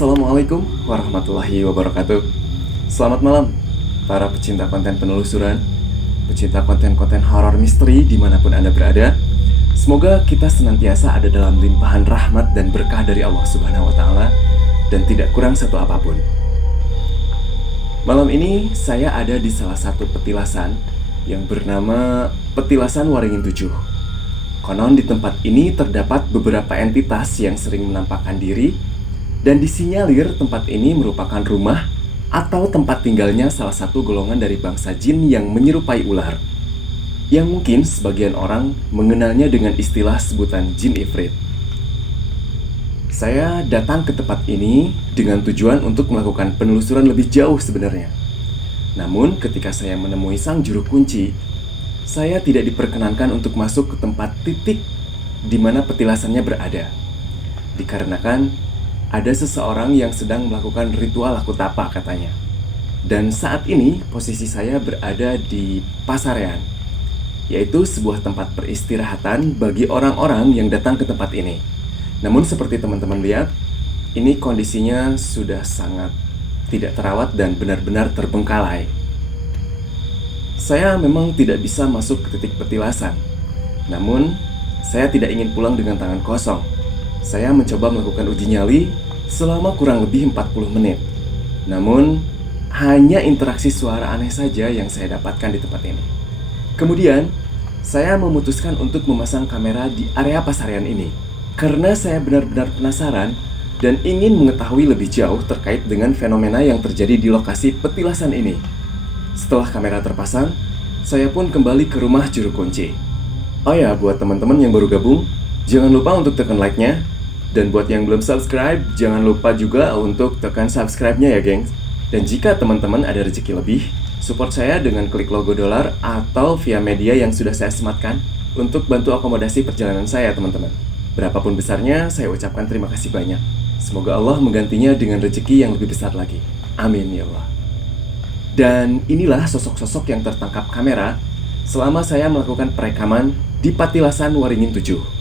Assalamualaikum warahmatullahi wabarakatuh. Selamat malam para pecinta konten penelusuran, pecinta konten-konten horor misteri dimanapun Anda berada. Semoga kita senantiasa ada dalam limpahan rahmat dan berkah dari Allah Subhanahu wa Ta'ala dan tidak kurang satu apapun. Malam ini saya ada di salah satu petilasan yang bernama Petilasan Waringin 7. Konon di tempat ini terdapat beberapa entitas yang sering menampakkan diri dan disinyalir tempat ini merupakan rumah atau tempat tinggalnya salah satu golongan dari bangsa jin yang menyerupai ular, yang mungkin sebagian orang mengenalnya dengan istilah sebutan jin ifrit. Saya datang ke tempat ini dengan tujuan untuk melakukan penelusuran lebih jauh sebenarnya. Namun ketika saya menemui sang juru kunci, saya tidak diperkenankan untuk masuk ke tempat titik di mana petilasannya berada. Dikarenakan ada seseorang yang sedang melakukan ritual laku tapak katanya. Dan saat ini posisi saya berada di Pasarean, yaitu sebuah tempat peristirahatan bagi orang-orang yang datang ke tempat ini. Namun seperti teman-teman lihat, ini kondisinya sudah sangat tidak terawat dan benar-benar terbengkalai. Saya memang tidak bisa masuk ke titik petilasan. Namun, saya tidak ingin pulang dengan tangan kosong. Saya mencoba melakukan uji nyali selama kurang lebih 40 menit. Namun, hanya interaksi suara aneh saja yang saya dapatkan di tempat ini. Kemudian, saya memutuskan untuk memasang kamera di area Pasarean ini karena saya benar-benar penasaran dan ingin mengetahui lebih jauh terkait dengan fenomena yang terjadi di lokasi petilasan ini. Setelah kamera terpasang, saya pun kembali ke rumah juru kunci. Oh ya, buat teman-teman yang baru gabung, jangan lupa untuk tekan like-nya. Dan buat yang belum subscribe, jangan lupa juga untuk tekan subscribe-nya ya gengs. Dan jika teman-teman ada rezeki lebih, support saya dengan klik logo dolar atau via media yang sudah saya sematkan untuk bantu akomodasi perjalanan saya teman-teman. Berapapun besarnya, saya ucapkan terima kasih banyak. Semoga Allah menggantinya dengan rezeki yang lebih besar lagi. Amin ya Allah. Dan inilah sosok-sosok yang tertangkap kamera selama saya melakukan perekaman di Petilasan Waringin 7.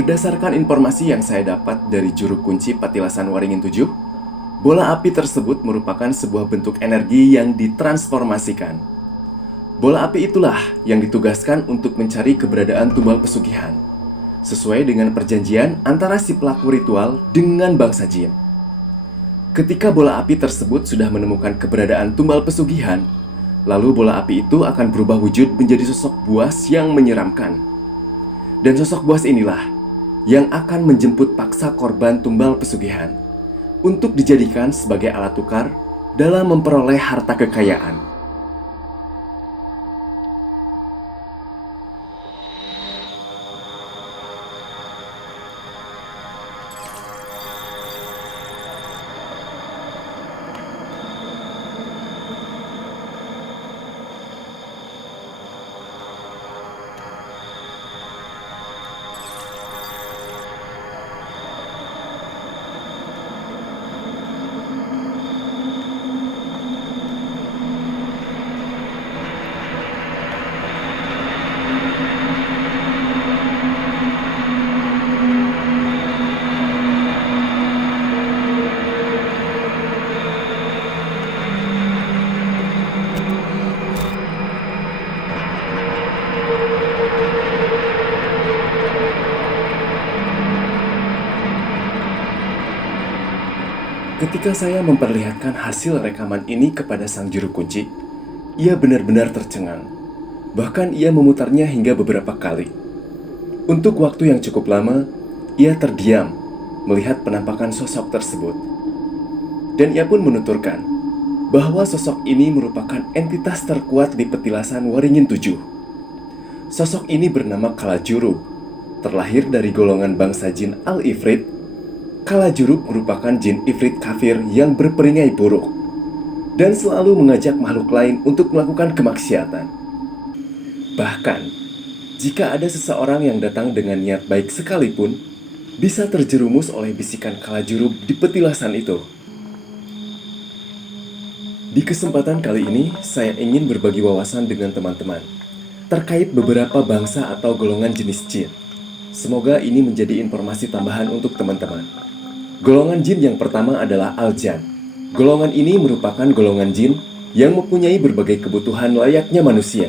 Berdasarkan informasi yang saya dapat dari juru kunci Petilasan Waringin 7, bola api tersebut merupakan sebuah bentuk energi yang ditransformasikan. Bola api itulah yang ditugaskan untuk mencari keberadaan tumbal pesugihan, sesuai dengan perjanjian antara si pelaku ritual dengan bangsa jin. Ketika bola api tersebut sudah menemukan keberadaan tumbal pesugihan, lalu bola api itu akan berubah wujud menjadi sosok buas yang menyeramkan. Dan sosok buas inilah yang akan menjemput paksa korban tumbal pesugihan untuk dijadikan sebagai alat tukar dalam memperoleh harta kekayaan. Ketika saya memperlihatkan hasil rekaman ini kepada sang juru kunci, ia benar-benar tercengang. Bahkan ia memutarnya hingga beberapa kali. Untuk waktu yang cukup lama, ia terdiam melihat penampakan sosok tersebut. Dan ia pun menuturkan bahwa sosok ini merupakan entitas terkuat di Petilasan Waringin 7. Sosok ini bernama Kalajurub, terlahir dari golongan bangsa jin Al-Ifrit. Kalajurub merupakan jin ifrit kafir yang berperingai buruk dan selalu mengajak makhluk lain untuk melakukan kemaksiatan. Bahkan, jika ada seseorang yang datang dengan niat baik sekalipun, bisa terjerumus oleh bisikan Kalajurub di petilasan itu. Di kesempatan kali ini, saya ingin berbagi wawasan dengan teman-teman terkait beberapa bangsa atau golongan jenis jin. Semoga ini menjadi informasi tambahan untuk teman-teman. Golongan jin yang pertama adalah Al-Jan. Golongan ini merupakan golongan jin yang mempunyai berbagai kebutuhan layaknya manusia.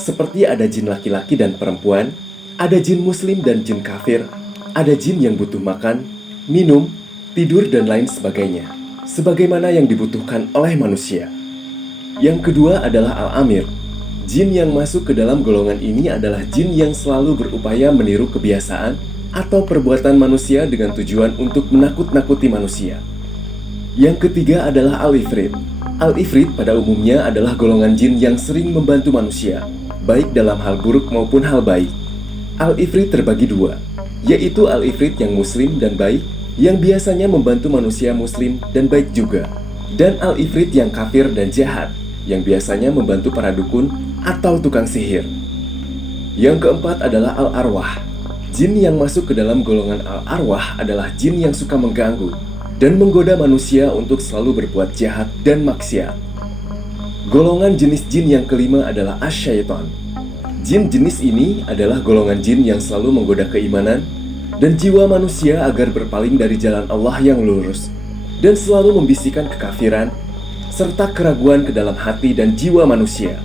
Seperti ada jin laki-laki dan perempuan, ada jin muslim dan jin kafir, ada jin yang butuh makan, minum, tidur dan lain sebagainya, sebagaimana yang dibutuhkan oleh manusia. Yang kedua adalah Al-Amir. Jin yang masuk ke dalam golongan ini adalah jin yang selalu berupaya meniru kebiasaan atau perbuatan manusia dengan tujuan untuk menakut-nakuti manusia. Yang ketiga adalah Al-Ifrit. Al-Ifrit pada umumnya adalah golongan jin yang sering membantu manusia, baik dalam hal buruk maupun hal baik. Al-Ifrit terbagi dua, yaitu Al-Ifrit yang muslim dan baik, yang biasanya membantu manusia muslim dan baik juga, dan Al-Ifrit yang kafir dan jahat, yang biasanya membantu para dukun atau tukang sihir. Yang keempat adalah Al-Arwah. Jin yang masuk ke dalam golongan Al-Arwah adalah jin yang suka mengganggu dan menggoda manusia untuk selalu berbuat jahat dan maksiat. Golongan jenis jin yang kelima adalah Asy-Syaiton. Jin jenis ini adalah golongan jin yang selalu menggoda keimanan dan jiwa manusia agar berpaling dari jalan Allah yang lurus, dan selalu membisikkan kekafiran serta keraguan ke dalam hati dan jiwa manusia.